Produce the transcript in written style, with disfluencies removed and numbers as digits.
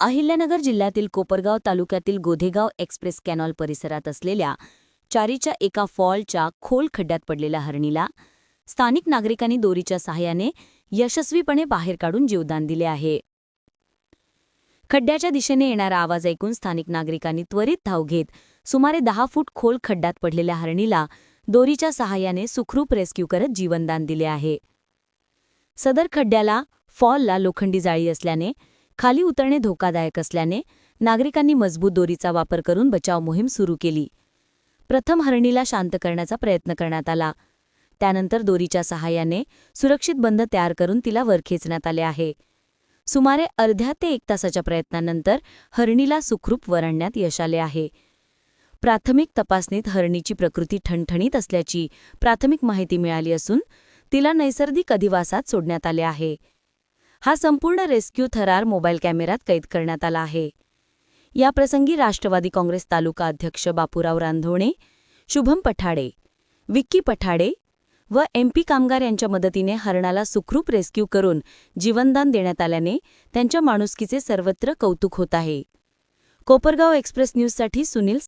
अहिल्यानगर जिल्ह्यातील कोपरगाव तालुक्यातील गोधेगाव express canal परिसरात असलेल्या चारीच्या एका फॉलच्या खोल खड्ड्यात पडलेल्या हरणीला स्थानिक नागरिकांनी दोरीच्या सहाय्याने यशस्वीपणे बाहेर काढून जीवदान दिले आहे. खड्ड्याच्या दिशेने येणारा आवाज ऐकून स्थानिक नागरिकांनी त्वरित धाव घेत सुमारे 10 फूट खोल खड्ड्यात पडलेल्या हरणीला दोरीच्या सहाय्याने सुखरूप रेस्क्यू करत जीवनदान दिले आहे. सदर खड्ड्याला फॉलला लोखंडी जाळी असल्याने खाली उतरणे धोकादायक असल्याने नागरिकांनी मजबूत दोरीचा वापर करून बचाव मोहीम सुरू केली. प्रथम हरणीला शांत करण्याचा प्रयत्न करण्यात आला. त्यानंतर दोरीच्या सहाय्याने सुरक्षित बंध तयार करून तिला वर खेचण्यात आले आहे. सुमारे अर्ध्या ते 1 तासाच्या प्रयत्नानंतर हरणीला सुखरूप वर आणण्यात यश आले आहे. प्राथमिक तपासणीत हरणीची प्रकृती ठणठणीत असल्याची प्राथमिक माहिती मिळाली असून तिला नैसर्गिक अधिवासात सोडण्यात आले आहे. हा संपूर्ण रेस्क्यू थरार मोबाईल कॅमेऱ्यात कैद करण्यात आला आहे. याप्रसंगी राष्ट्रवादी काँग्रेस तालुका अध्यक्ष बापूराव रांधोणे, शुभम पठाडे, विक्की पठाडे व MP कामगार यांच्या मदतीने हरणाला सुखरूप रेस्क्यू करून जीवनदान देण्यात आल्याने त्यांच्या माणुसकीचे सर्वत्र कौतुक होत आहे. कोपरगाव एक्सप्रेस न्यूजसाठी सुनील